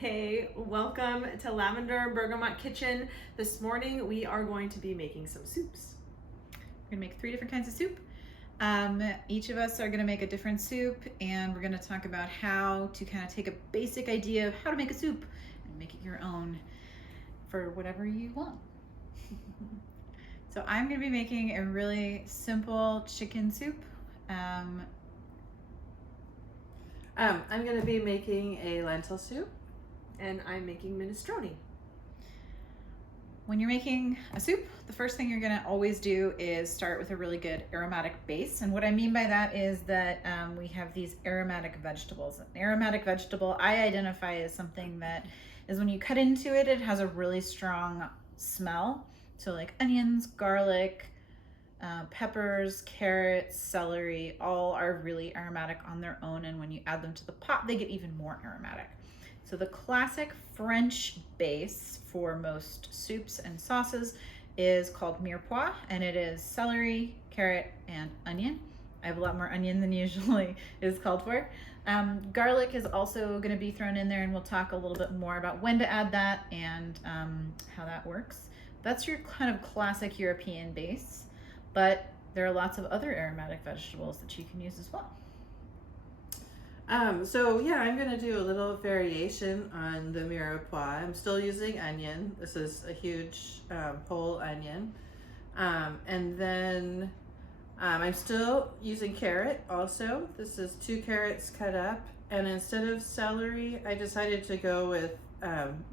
Hey, welcome to Lavender and Bergamot Kitchen. This morning we are going to be making some soups. We're gonna make 3 different kinds of soup. Each of us are gonna make a different soup, and we're gonna talk about how to kind of take a basic idea of how to make a soup and make it your own for whatever you want. So I'm gonna be making a really simple chicken soup. I'm going to be making a lentil soup. And I'm making minestrone. When you're making a soup, the first thing you're gonna always do is start with a really good aromatic base. And what I mean by that is that we have these aromatic vegetables. An aromatic vegetable I identify as something that is when you cut into it, it has a really strong smell. So like onions, garlic, peppers, carrots, celery, all are really aromatic on their own. And when you add them to the pot, they get even more aromatic. So the classic French base for most soups and sauces is called mirepoix, and it is celery, carrot, and onion. I have a lot more onion than usually is called for. Garlic is also going to be thrown in there, and we'll talk a little bit more about when to add that and how that works. That's your kind of classic European base, but there are lots of other aromatic vegetables that you can use as well. So yeah, I'm going to do a little variation on the mirepoix. I'm still using onion. This is a huge whole onion. And then I'm still using carrot also. This is 2 carrots cut up. And instead of celery, I decided to go with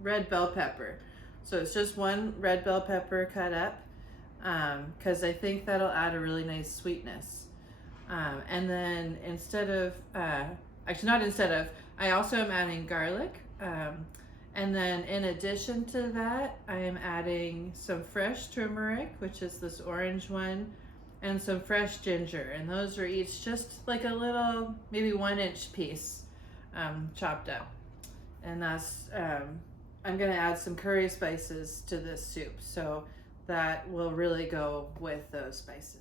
red bell pepper. So it's just 1 red bell pepper cut up because I think that'll add a really nice sweetness. And then I also am adding garlic. And then in addition to that, I am adding some fresh turmeric, which is this orange one, and some fresh ginger. And those are each just like a little, maybe 1-inch piece chopped up. And that's, I'm gonna add some curry spices to this soup. So that will really go with those spices.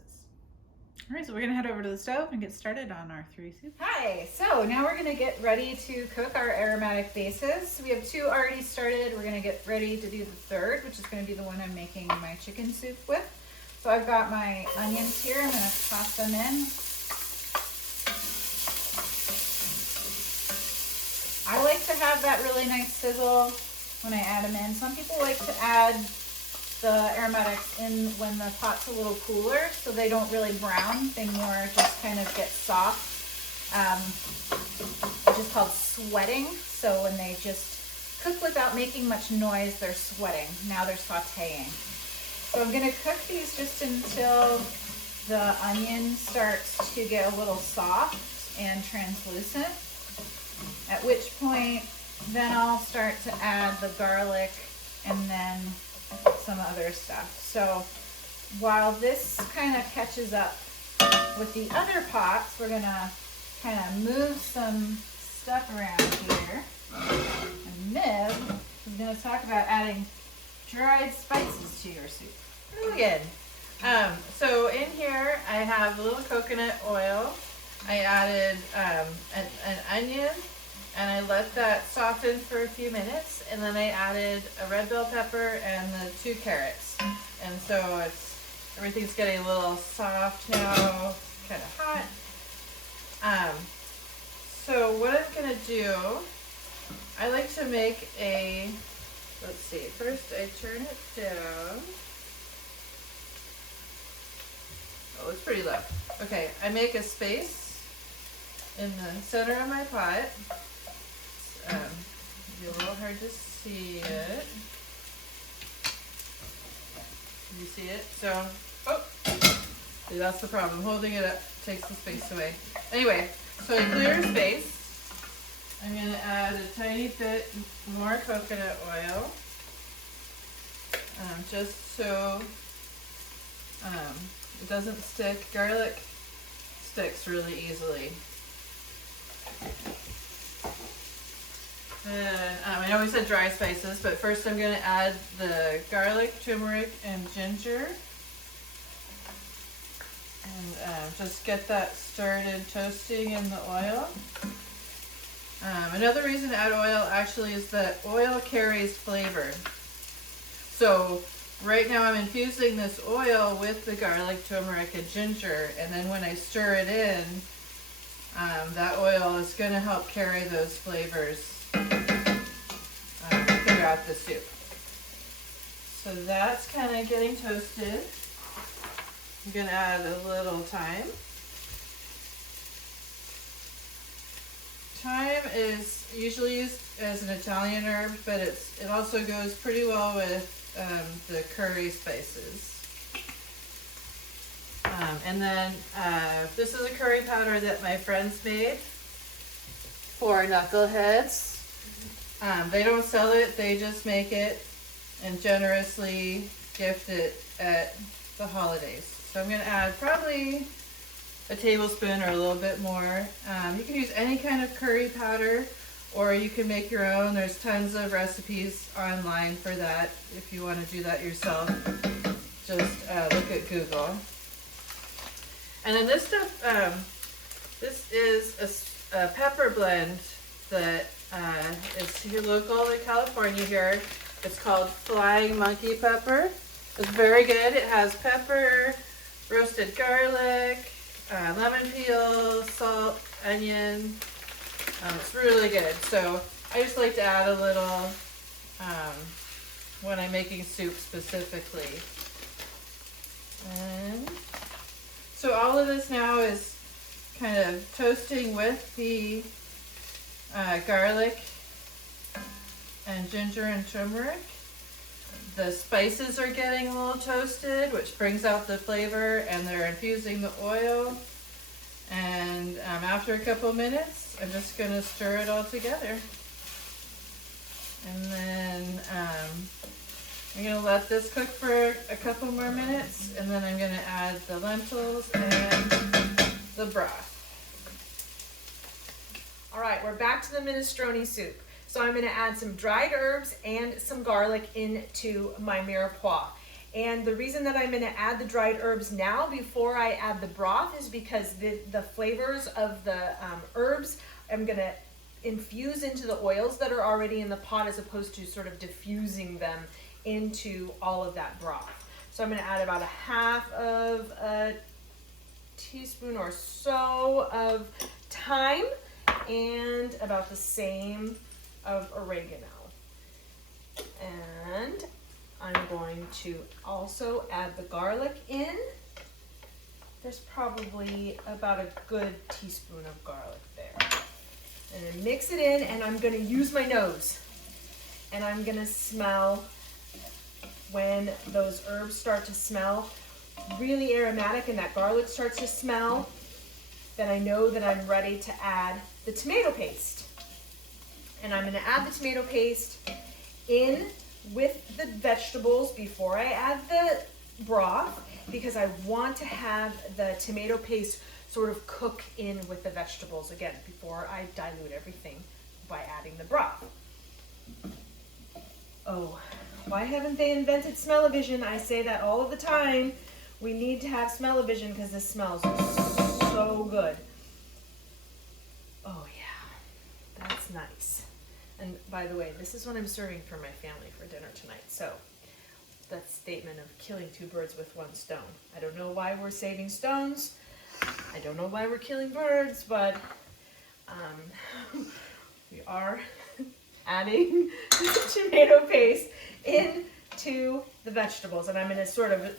All right, so we're gonna head over to the stove and get started on our 3 soups. Hi, so now we're gonna get ready to cook our aromatic bases. We have 2 already started. We're gonna get ready to do the 3rd, which is gonna be the one I'm making my chicken soup with. So I've got my onions here. I'm gonna toss them in. I like to have that really nice sizzle when I add them in. Some people like to add the aromatics in when the pot's a little cooler so they don't really brown, they more just kind of get soft, which is called sweating. So when they just cook without making much noise, they're sweating. Now they're sauteing. So I'm gonna cook these just until the onion starts to get a little soft and translucent, at which point then I'll start to add the garlic and then some other stuff. So while this kind of catches up with the other pots, we're gonna kind of move some stuff around here. And then we're gonna talk about adding dried spices to your soup. Really good. So in here I have a little coconut oil. I added an onion, and I let that soften for a few minutes, and then I added a red bell pepper and the 2 carrots. And so everything's getting a little soft now, kind of hot. So what I'm gonna do, I like to make let's see, first I turn it down. Oh, it's pretty low. Okay, I make a space in the center of my pot. It'll be a little hard to see it. You see it? So, see, that's the problem. Holding it up takes the space away. Anyway, so I clear space. I'm going to add a tiny bit more coconut oil, just so it doesn't stick. Garlic sticks really easily. And I know we said dry spices, but first I'm going to add the garlic, turmeric, and ginger. And just get that started toasting in the oil. Another reason to add oil actually is that oil carries flavor. So right now I'm infusing this oil with the garlic, turmeric, and ginger, and then when I stir it in, that oil is going to help carry those flavors throughout the soup. So that's kind of getting toasted. I'm going to add a little thyme. Thyme is usually used as an Italian herb, but it also goes pretty well with the curry spices. And then this is a curry powder that my friends made for knuckleheads. They don't sell it, they just make it and generously gift it at the holidays. So I'm going to add probably a tablespoon or a little bit more. You can use any kind of curry powder, or you can make your own. There's tons of recipes online for that if you want to do that yourself. Just look at Google. And then this stuff, this is a pepper blend that is here local in California here. It's called Flying Monkey Pepper. It's very good. It has pepper, roasted garlic, lemon peel, salt, onion. It's really good. So I just like to add a little when I'm making soup specifically. And so all of this now is kind of toasting with the garlic and ginger and turmeric. The spices are getting a little toasted, which brings out the flavor, and they're infusing the oil. And after a couple minutes, I'm just going to stir it all together. And then I'm going to let this cook for a couple more minutes, and then I'm going to add the lentils and the broth. All right, we're back to the minestrone soup. So I'm going to add some dried herbs and some garlic into my mirepoix. And the reason that I'm going to add the dried herbs now before I add the broth is because the flavors of the herbs I'm going to infuse into the oils that are already in the pot, as opposed to sort of diffusing them into all of that broth. So I'm going to add about a half of a teaspoon or so of thyme and about the same of oregano. And I'm going to also add the garlic in. There's probably about a good teaspoon of garlic there. And then mix it in, and I'm going to use my nose. And I'm going to smell when those herbs start to smell really aromatic and that garlic starts to smell. Then I know that I'm ready to add the tomato paste. And I'm going to add the tomato paste in with the vegetables before I add the broth, because I want to have the tomato paste sort of cook in with the vegetables again before I dilute everything by adding the broth. Oh, why haven't they invented smell-o-vision? I say that all of the time. We need to have smell-o-vision because this smells so good. Oh yeah, that's nice. And by the way, this is what I'm serving for my family for dinner tonight. So that statement of killing two birds with one stone. I don't know why we're saving stones. I don't know why we're killing birds, but we are adding tomato paste into the vegetables. And I'm going to sort of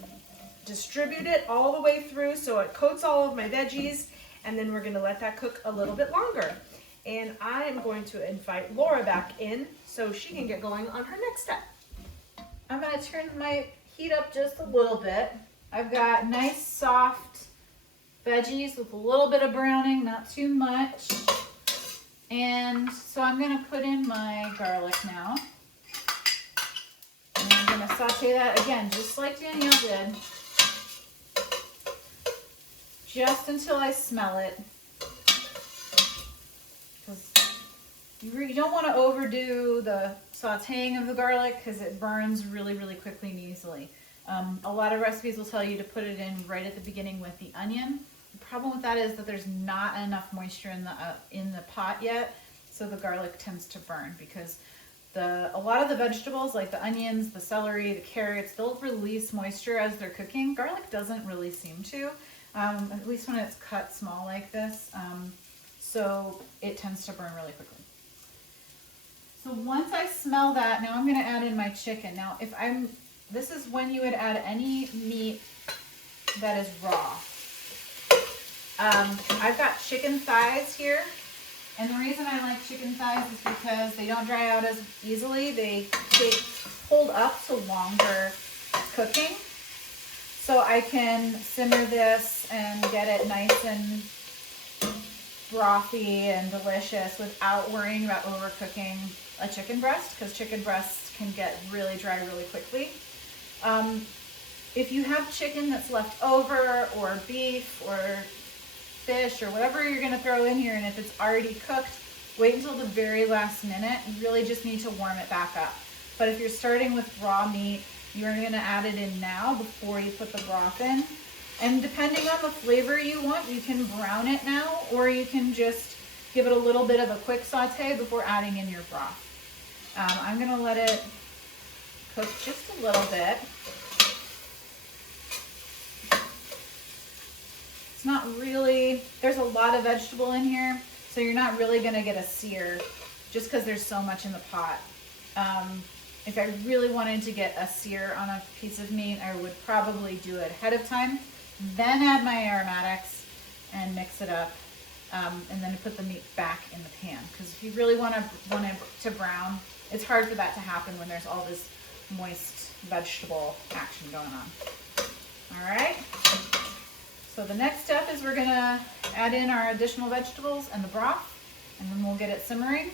distribute it all the way through so it coats all of my veggies. And then we're going to let that cook a little bit longer. And I am going to invite Laura back in so she can get going on her next step. I'm going to turn my heat up just a little bit. I've got nice soft veggies with a little bit of browning, not too much. And so I'm going to put in my garlic now. And I'm going to saute that again, just like Danielle did. Just until I smell it. You don't want to overdo the sauteing of the garlic because it burns really, really quickly and easily. A lot of recipes will tell you to put it in right at the beginning with the onion. The problem with that is that there's not enough moisture in the pot yet. so the garlic tends to burn, because a lot of the vegetables like the onions, the celery, the carrots, they'll release moisture as they're cooking. Garlic doesn't really seem to, at least when it's cut small like this. So it tends to burn really quickly. So once I smell that, now I'm going to add in my chicken. Now, this is when you would add any meat that is raw. I've got chicken thighs here. And the reason I like chicken thighs is because they don't dry out as easily. They hold up to longer cooking. So I can simmer this and get it nice and brothy and delicious without worrying about overcooking a chicken breast, because chicken breasts can get really dry really quickly. If you have chicken that's left over, or beef or fish or whatever you're going to throw in here, and if it's already cooked, wait until the very last minute. You really just need to warm it back up. But if you're starting with raw meat, you're going to add it in now before you put the broth in. And depending on the flavor you want, you can brown it now, or you can just give it a little bit of a quick saute before adding in your broth. I'm going to let it cook just a little bit. It's not really, there's a lot of vegetable in here, so you're not really going to get a sear just because there's so much in the pot. If I really wanted to get a sear on a piece of meat, I would probably do it ahead of time, then add my aromatics and mix it up, and then put the meat back in the pan. Because if you really want it to brown, it's hard for that to happen when there's all this moist vegetable action going on. All right. So the next step is we're gonna add in our additional vegetables and the broth, and then we'll get it simmering,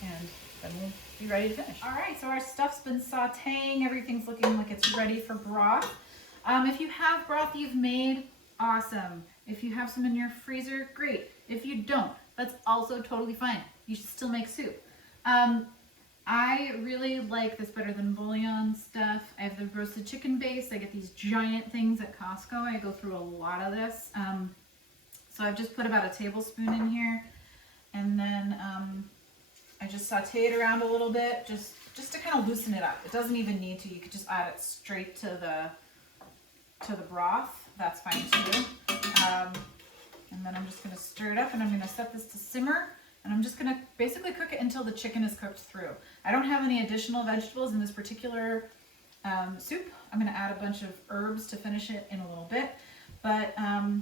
and then we'll be ready to finish. All right, so our stuff's been sauteing. Everything's looking like it's ready for broth. If you have broth you've made, awesome. If you have some in your freezer, great. If you don't, that's also totally fine. You should still make soup. I really like this better than bouillon stuff. I have the roasted chicken base. I get these giant things at Costco. I go through a lot of this. So I've just put about a tablespoon in here, and then I just saute it around a little bit, just to kind of loosen it up. It doesn't even need to. You could just add it straight to the broth. That's fine too. And then I'm just going to stir it up, and I'm going to set this to simmer. And I'm just going to basically cook it until the chicken is cooked through. I don't have any additional vegetables in this particular soup. I'm going to add a bunch of herbs to finish it in a little bit. But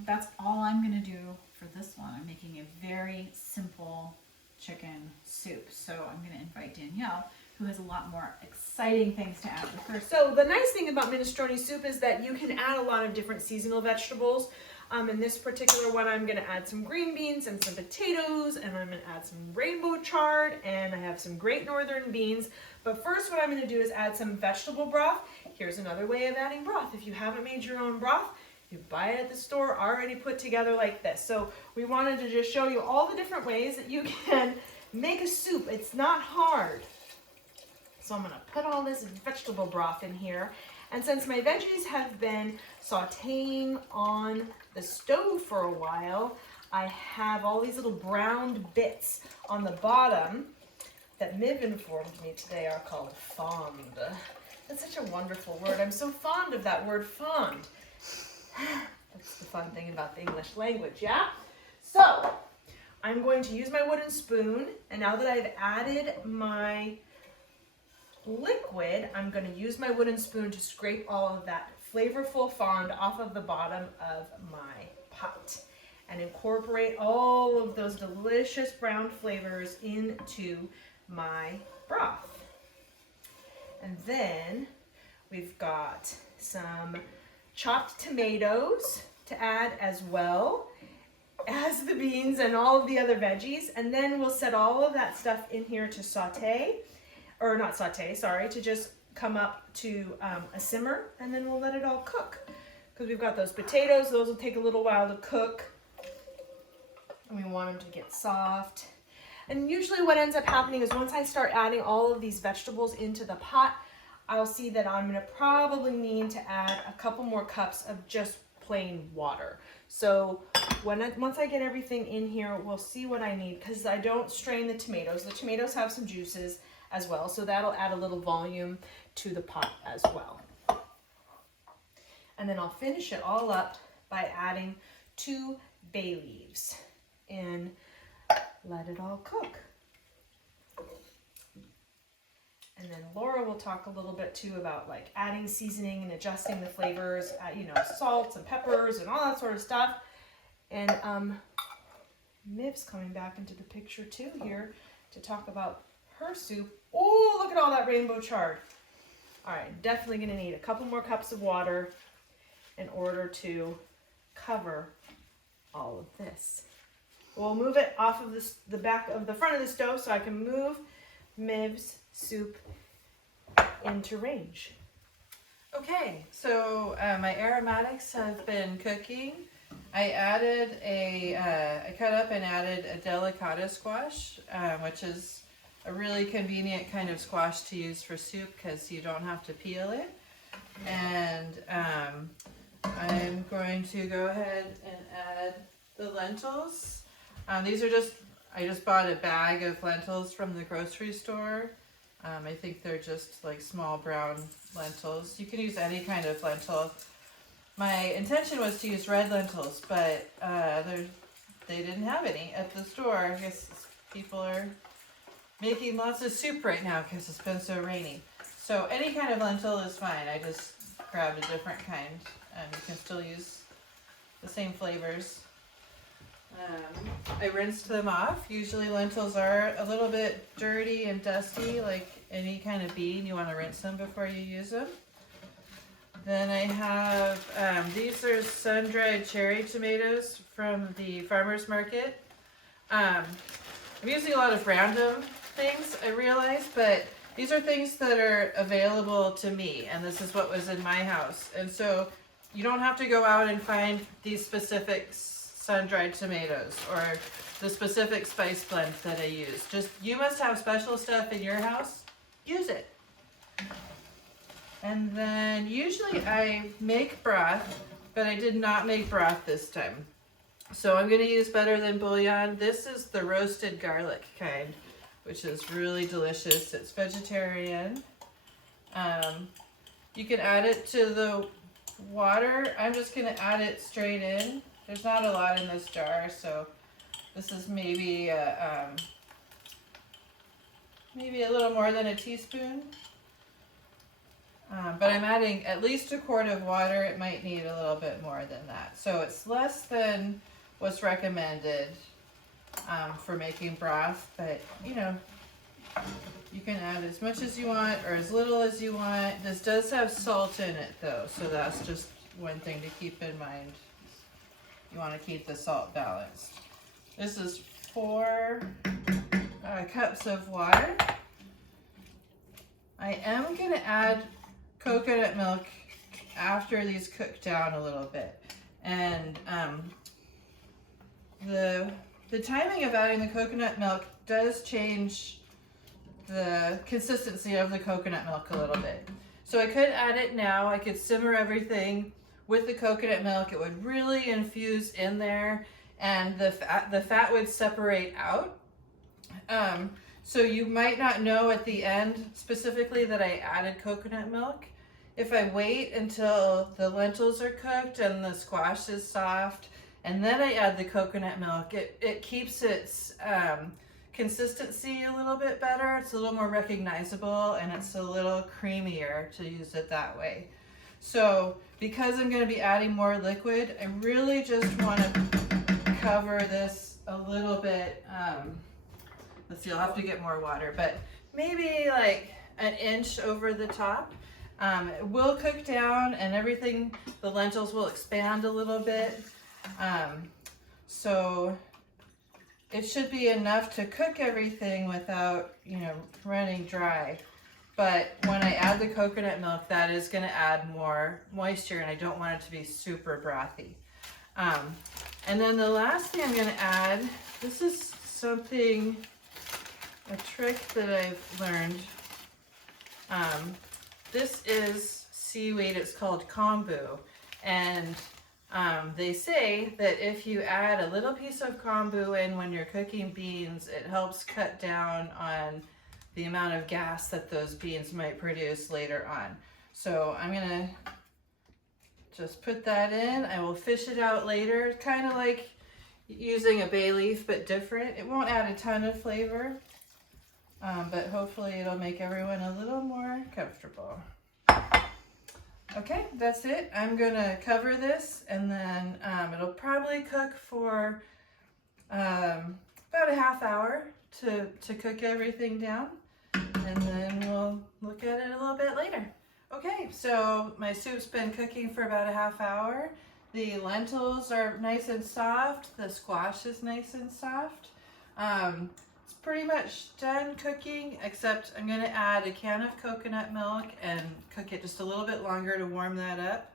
that's all I'm going to do for this one. I'm making a very simple chicken soup. So I'm going to invite Danielle, who has a lot more exciting things to add with her. So the nice thing about minestrone soup is that you can add a lot of different seasonal vegetables. In this particular one, I'm going to add some green beans and some potatoes, and I'm going to add some rainbow chard, and I have some great northern beans. But first, what I'm going to do is add some vegetable broth. Here's another way of adding broth. If you haven't made your own broth, you buy it at the store already put together like this. So we wanted to just show you all the different ways that you can make a soup. It's not hard. So I'm going to put all this vegetable broth in here. And since my veggies have been sauteing on the stove for a while, I have all these little browned bits on the bottom that Miv informed me today are called fond. That's such a wonderful word. I'm so fond of that word fond. That's the fun thing about the English language, yeah? So I'm going to use my wooden spoon, and now that I've added my liquid, I'm going to use my wooden spoon to scrape all of that flavorful fond off of the bottom of my pot and incorporate all of those delicious brown flavors into my broth. And then we've got some chopped tomatoes to add as well as the beans and all of the other veggies, and then we'll set all of that stuff in here to saute. Or not saute, sorry, to just come up to a simmer, and then we'll let it all cook. Because we've got those potatoes, those will take a little while to cook. And we want them to get soft. And usually what ends up happening is once I start adding all of these vegetables into the pot, I'll see that I'm gonna probably need to add a couple more cups of just plain water. So once I get everything in here, we'll see what I need, because I don't strain the tomatoes. The tomatoes have some juices as well, so that'll add a little volume to the pot as well. And then I'll finish it all up by adding 2 bay leaves and let it all cook. And then Laura will talk a little bit too about like adding seasoning and adjusting the flavors, you know, salts and peppers and all that sort of stuff. And Miv's coming back into the picture too here to talk about her soup. Oh, look at all that rainbow chard. All right, definitely gonna need a couple more cups of water in order to cover all of this. We'll move it off of the front of the stove so I can move Miv's soup into range. Okay, so my aromatics have been cooking. I cut up and added a delicata squash, which is a really convenient kind of squash to use for soup because you don't have to peel it. And I'm going to go ahead and add the lentils. These are I just bought a bag of lentils from the grocery store. I think they're just like small brown lentils. You can use any kind of lentil. My intention was to use red lentils, but they didn't have any at the store. I guess people are making lots of soup right now because it's been so rainy. So any kind of lentil is fine. I just grabbed a different kind, and you can still use the same flavors. I rinsed them off. Usually lentils are a little bit dirty and dusty, like any kind of bean. You want to rinse them before you use them. Then I have, these are sun-dried cherry tomatoes from the farmer's market. I'm using a lot of random things, I realize, but these are things that are available to me, and this is what was in my house. And so you don't have to go out and find these specific sun-dried tomatoes or the specific spice blend that I use. Just, you must have special stuff in your house, use it. And then usually I make broth, but I did not make broth this time. So I'm gonna use Better Than Bouillon. This is the roasted garlic kind, which is really delicious. It's vegetarian. You can add it to the water. I'm just gonna add it straight in. There's not a lot in this jar, so this is maybe a little more than a teaspoon. But I'm adding at least a quart of water. It might need a little bit more than that. So it's less than what's recommended for making broth, but you know, you can add as much as you want or as little as you want. This does have salt in it though, so that's just one thing to keep in mind. You want to keep the salt balanced. This is 4 cups of water. I am going to add coconut milk after these cook down a little bit. And the timing of adding the coconut milk does change the consistency of the coconut milk a little bit. So I could add it now. I could simmer everything with the coconut milk. It would really infuse in there, and the fat would separate out. So you might not know at the end specifically that I added coconut milk. If I wait until the lentils are cooked and the squash is soft, and then I add the coconut milk, it keeps its consistency a little bit better. It's a little more recognizable, and it's a little creamier to use it that way. So because I'm going to be adding more liquid, I really just want to cover this a little bit. Let's see, I'll have to get more water, but maybe like an inch over the top. It will cook down and everything, the lentils will expand a little bit. So it should be enough to cook everything without, you know, running dry. But when I add the coconut milk, that is going to add more moisture, and I don't want it to be super brothy. And then the last thing I'm going to add, this is something, a trick that I've learned. This is seaweed. It's called kombu, and They say that if you add a little piece of kombu in when you're cooking beans, it helps cut down on the amount of gas that those beans might produce later on. So I'm gonna just put that in. I will fish it out later, kind of like using a bay leaf, but different. It won't add a ton of flavor, but hopefully it'll make everyone a little more comfortable. Okay, that's it. I'm gonna cover this, and then it'll probably cook for about a half hour to cook everything down, and then we'll look at it a little bit later. Okay, so my soup's been cooking for about a half hour. The lentils are nice and soft. The squash is nice and soft. It's pretty much done cooking, except I'm gonna add a can of coconut milk and cook it just a little bit longer to warm that up.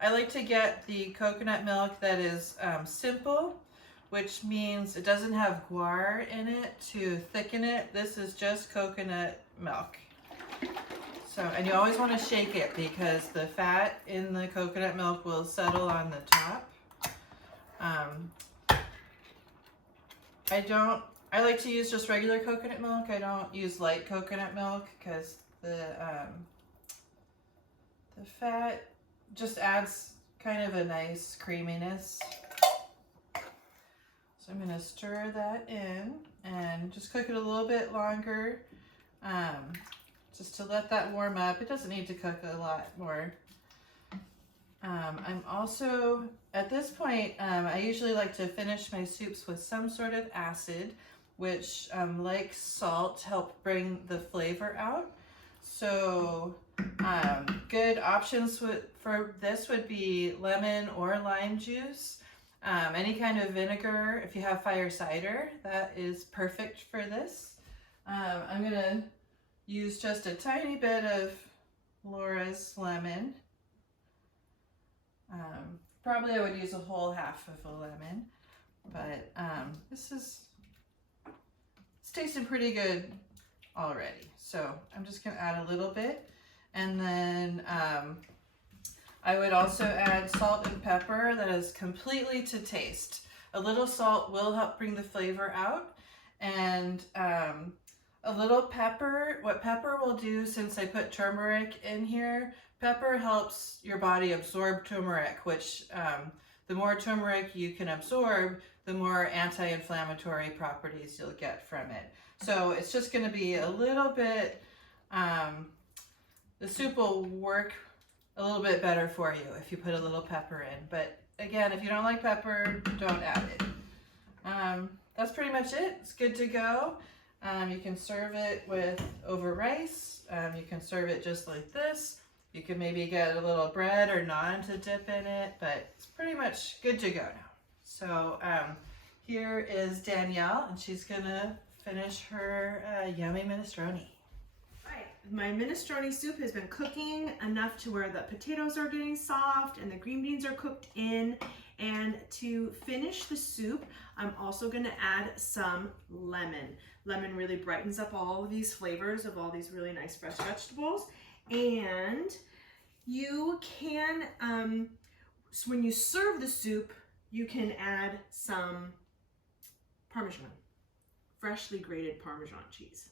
I like to get the coconut milk that is simple, which means it doesn't have guar in it to thicken it. This is just coconut milk. So, and you always want to shake it because the fat in the coconut milk will settle on the top. I like to use just regular coconut milk. I don't use light coconut milk because the fat just adds kind of a nice creaminess. So I'm going to stir that in and just cook it a little bit longer. Just to let that warm up. It doesn't need to cook a lot more. I'm also, at this point, I usually like to finish my soups with some sort of acid, which, like salt, help bring the flavor out. So good options for this would be lemon or lime juice. Any kind of vinegar. If you have fire cider, that is perfect for this. I'm going to use just a tiny bit of Laura's lemon. Probably I would use a whole half of a lemon, but it's tasting pretty good already. So I'm just gonna add a little bit, and then I would also add salt and pepper. That is completely to taste. A little salt will help bring the flavor out, and a little pepper. What pepper will do, since I put turmeric in here, pepper helps your body absorb turmeric, which the more turmeric you can absorb, the more anti-inflammatory properties you'll get from it. So it's just going to be a little bit, the soup will work a little bit better for you if you put a little pepper in. But again, if you don't like pepper, don't add it. That's pretty much it. It's good to go. You can serve it over rice. You can serve it just like this. You can maybe get a little bread or naan to dip in it, but it's pretty much good to go now. So here is Danielle, and she's gonna finish her yummy minestrone. Right, my minestrone soup has been cooking enough to where the potatoes are getting soft and the green beans are cooked in. And to finish the soup, I'm also gonna add some lemon. Lemon really brightens up all of these flavors of all these really nice fresh vegetables. And you can, so when you serve the soup, you can add some Parmesan, freshly grated Parmesan cheese.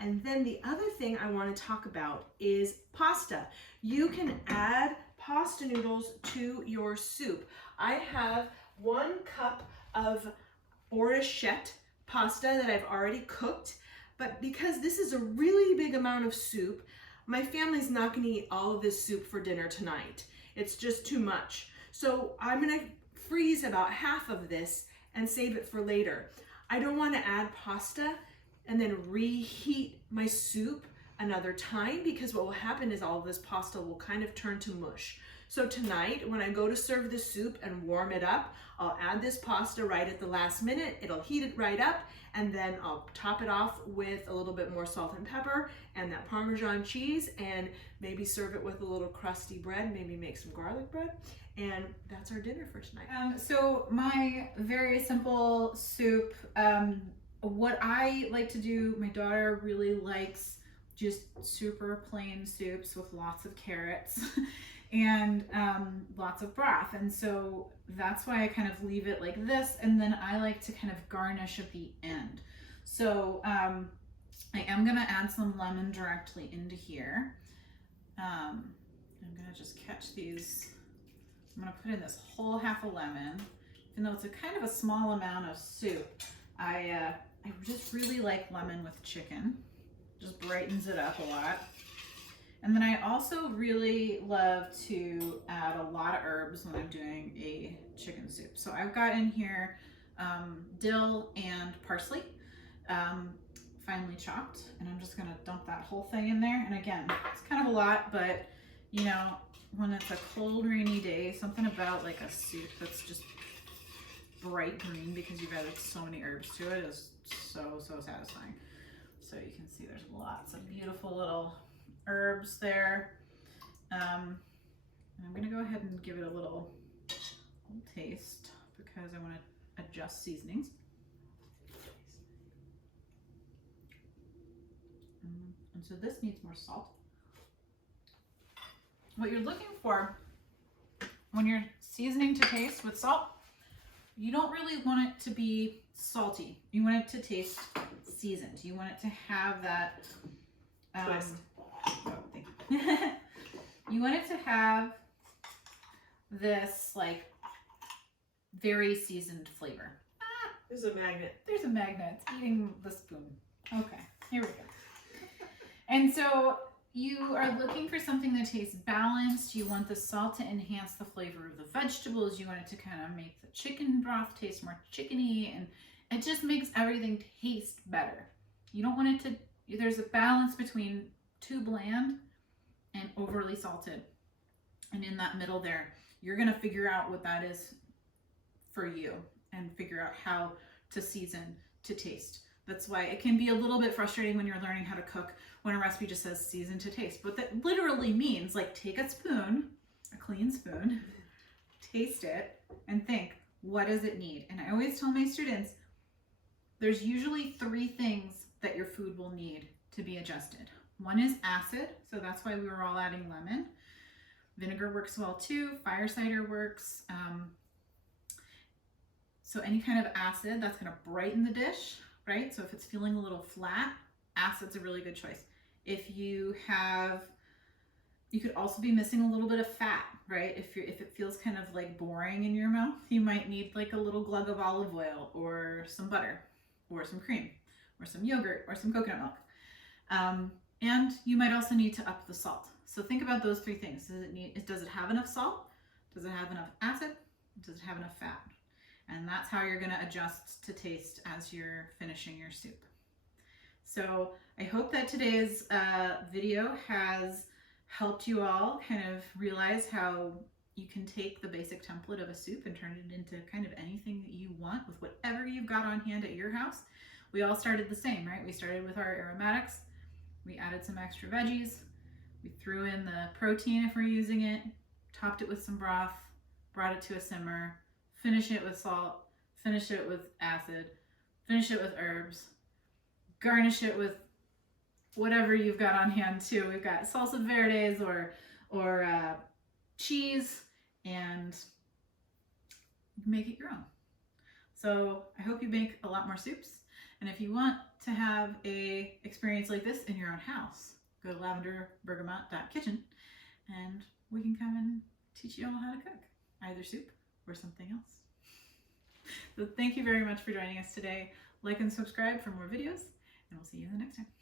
And then the other thing I want to talk about is pasta. You can add pasta noodles to your soup. I have 1 cup of orecchiette pasta that I've already cooked, but because this is a really big amount of soup, my family's not gonna eat all of this soup for dinner tonight. It's just too much. So I'm gonna freeze about half of this and save it for later. I don't wanna add pasta and then reheat my soup another time, because what will happen is all of this pasta will kind of turn to mush. So tonight, when I go to serve the soup and warm it up, I'll add this pasta right at the last minute. It'll heat it right up, and then I'll top it off with a little bit more salt and pepper and that Parmesan cheese, and maybe serve it with a little crusty bread, maybe make some garlic bread, and that's our dinner for tonight. So my very simple soup, what I like to do, my daughter really likes just super plain soups with lots of carrots. and lots of broth. And so that's why I kind of leave it like this. And then I like to kind of garnish at the end. So I am going to add some lemon directly into here. I'm going to just catch these. I'm going to put in this whole half a lemon. Even though it's a kind of a small amount of soup, I just really like lemon with chicken. Just brightens it up a lot. And then I also really love to add a lot of herbs when I'm doing a chicken soup. So I've got in here dill and parsley, finely chopped, and I'm just gonna dump that whole thing in there. And again, it's kind of a lot, but you know, when it's a cold, rainy day, something about like a soup that's just bright green because you've added so many herbs to it is so satisfying. So you can see there's lots of beautiful little herbs there. And I'm gonna go ahead and give it a little taste because I want to adjust seasonings. And so this needs more salt. What you're looking for when you're seasoning to taste with salt, you don't really want it to be salty. You want it to taste seasoned. You want it to have that Twist. Oh, thank you. You want it to have this like very seasoned flavor. There's a magnet. There's a magnet. It's eating the spoon. Okay, here we go. And so you are looking for something that tastes balanced. You want the salt to enhance the flavor of the vegetables. You want it to kind of make the chicken broth taste more chickeny, and it just makes everything taste better. You don't want it to, there's a balance between too bland and overly salted. And in that middle there, you're gonna figure out what that is for you and figure out how to season to taste. That's why it can be a little bit frustrating when you're learning how to cook when a recipe just says season to taste. But that literally means like take a spoon, a clean spoon, taste it and think, what does it need? And I always tell my students, there's usually 3 things that your food will need to be adjusted. One is acid, so that's why we were all adding lemon. Vinegar works well too, fire cider works. So any kind of acid, that's gonna brighten the dish, right? So if it's feeling a little flat, acid's a really good choice. If you have, you could also be missing a little bit of fat, right? If it feels kind of like boring in your mouth, you might need like a little glug of olive oil or some butter or some cream or some yogurt or some coconut milk. And you might also need to up the salt. So think about those 3 things. Does it have enough salt? Does it have enough acid? Does it have enough fat? And that's how you're gonna adjust to taste as you're finishing your soup. So I hope that today's video has helped you all kind of realize how you can take the basic template of a soup and turn it into kind of anything that you want with whatever you've got on hand at your house. We all started the same, right? We started with our aromatics. We added some extra veggies. We threw in the protein if we're using it, topped it with some broth, brought it to a simmer, finish it with salt, finish it with acid, finish it with herbs, garnish it with whatever you've got on hand too. We've got salsa verdes or cheese, and you can make it your own. So I hope you make a lot more soups. And if you want to have a experience like this in your own house, go to lavenderbergamot.kitchen and we can come and teach you all how to cook either soup or something else. So thank you very much for joining us today. Like and subscribe for more videos, and we'll see you the next time.